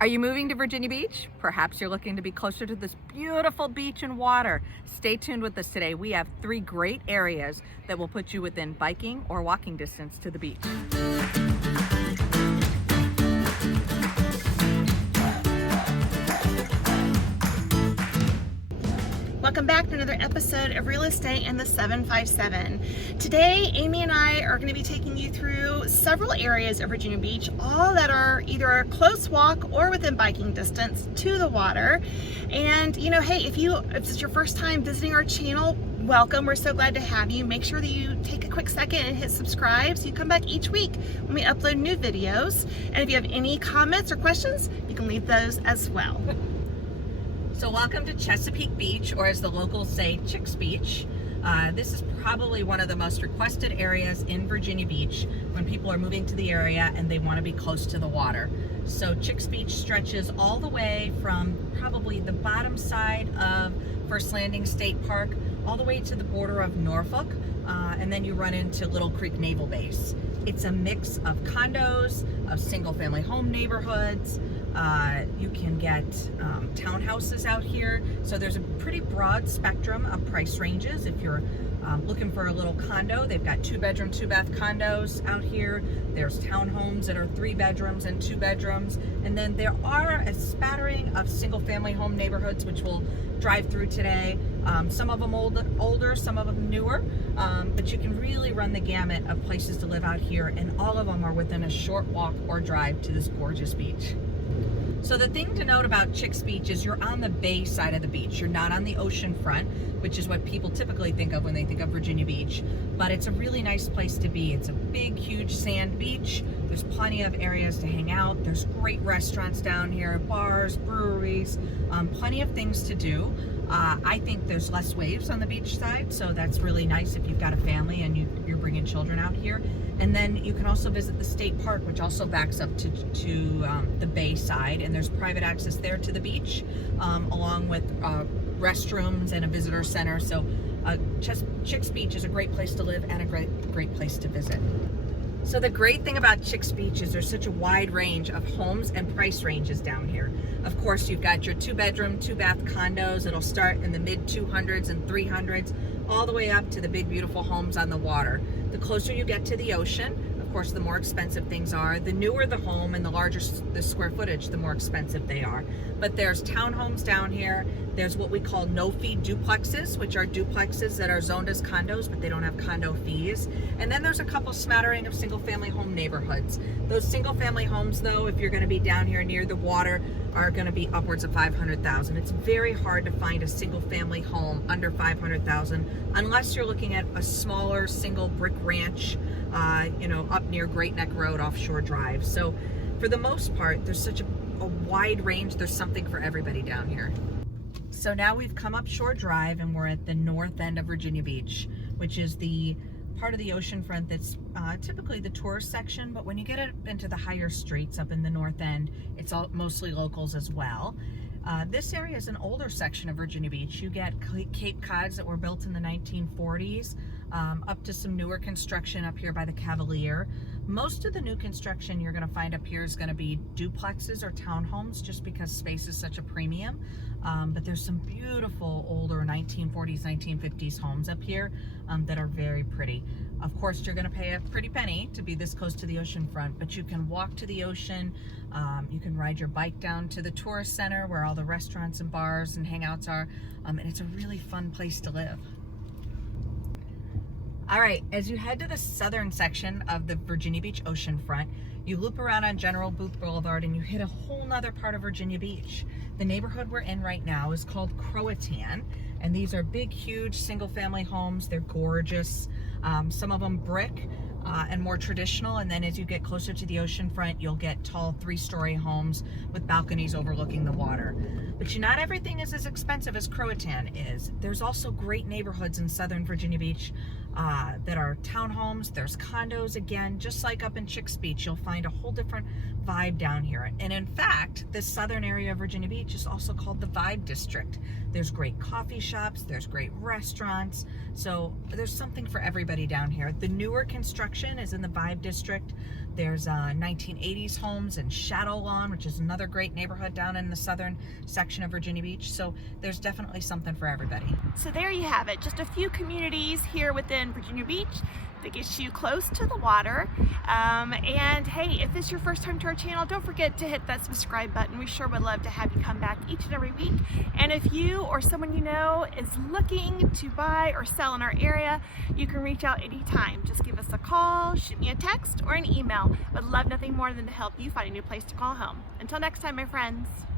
Are you moving to Virginia Beach? Perhaps you're looking to be closer to this beautiful beach and water. Stay tuned with us today. We have 3 great areas that will put you within biking or walking distance to the beach. Welcome back to another episode of Real Estate in the 757. Today, Amy and I are going to be taking you through several areas of Virginia Beach, all that are either a close walk or within biking distance to the water. And hey, if it's your first time visiting our channel, welcome. We're so glad to have you. Make sure that you take a quick second and hit subscribe so you come back each week when we upload new videos. And if you have any comments or questions, you can leave those as well. So welcome to Chesapeake Beach, or as the locals say, Chicks Beach. This is probably one of the most requested areas in Virginia Beach when people are moving to the area and they want to be close to the water. So Chicks Beach stretches all the way from probably the bottom side of First Landing State Park all the way to the border of Norfolk, and then you run into Little Creek Naval Base. It's a mix of condos, of single-family home neighborhoods. You can get townhouses out here. So there's a pretty broad spectrum of price ranges. If you're looking for a little condo, they've got 2-bedroom, 2-bath condos out here. There's townhomes that are 3 bedrooms and 2 bedrooms. And then there are a spattering of single-family home neighborhoods, which we'll drive through today. Some of them older, some of them newer, but you can really run the gamut of places to live out here, and all of them are within a short walk or drive to this gorgeous beach. So the thing to note about Chicks Beach is you're on the bay side of the beach. You're not on the ocean front, which is what people typically think of when they think of Virginia Beach. But it's a really nice place to be. It's a big, huge sand beach. There's plenty of areas to hang out. There's great restaurants down here, bars, breweries, plenty of things to do. I think there's less waves on the beach side, so that's really nice if you've got a family and you're bringing children out here. And then you can also visit the state park, which also backs up to the bay side, and there's private access there to the beach, along with restrooms and a visitor center. So Chicks Beach is a great place to live and a great place to visit. So the great thing about Chicks Beach is there's such a wide range of homes and price ranges down here. Of course, you've got your 2-bedroom, 2-bath condos. It'll start in the mid 200s and 300s, all the way up to the big, beautiful homes on the water. The closer you get to the ocean, of course, the more expensive things are. The newer the home and the larger the square footage, the more expensive they are. But there's townhomes down here. There's what we call no-fee duplexes, which are duplexes that are zoned as condos, but they don't have condo fees. And then there's a couple smattering of single-family home neighborhoods. Those single-family homes, though, if you're going to be down here near the water, are going to be upwards of $500,000. It's very hard to find a single-family home under $500,000 unless you're looking at a smaller single brick ranch, up near Great Neck Road, Offshore Drive. So for the most part, there's such a wide range. There's something for everybody down here. So now we've come up Shore Drive and we're at the north end of Virginia Beach, which is the part of the ocean front that's typically the tourist section, but when you get into the higher streets up in the north end, it's all mostly locals as well. This area is an older section of Virginia Beach. You get Cape Cods that were built in the 1940s, up to some newer construction up here by the Cavalier. Most of the new construction you're going to find up here is going to be duplexes or townhomes, just because space is such a premium. But there's some beautiful older 1940s, 1950s homes up here that are very pretty. Of course, you're going to pay a pretty penny to be this close to the ocean front, but you can walk to the ocean. You can ride your bike down to the tourist center where all the restaurants and bars and hangouts are, and it's a really fun place to live. All right, as you head to the southern section of the Virginia Beach oceanfront, you loop around on General Booth Boulevard and you hit a whole nother part of Virginia Beach. The neighborhood we're in right now is called Croatan, and these are big, huge single-family homes. They're gorgeous. Some of them brick and more traditional, and then as you get closer to the oceanfront, you'll get tall 3-story homes with balconies overlooking the water. But not everything is as expensive as Croatan is. There's also great neighborhoods in southern Virginia Beach that are townhomes. There's condos. Again, just like up in Chicks Beach, you'll find a whole different vibe down here. And in fact, this southern area of Virginia Beach is also called the Vibe District. There's great coffee shops, there's great restaurants, so there's something for everybody down here. The newer construction is in the Vibe District. There's 1980s homes in Shadow Lawn, which is another great neighborhood down in the southern section of Virginia Beach. So there's definitely something for everybody. So there you have it, just a few communities here within Virginia Beach that gets you close to the water. And hey, if this is your first time to our channel, don't forget to hit that subscribe button. We sure would love to have you come back each and every week. And if you or someone you know is looking to buy or sell in our area, you can reach out anytime. Just give us a call, shoot me a text, or an email. Would love nothing more than to help you find a new place to call home. Until next time, my friends.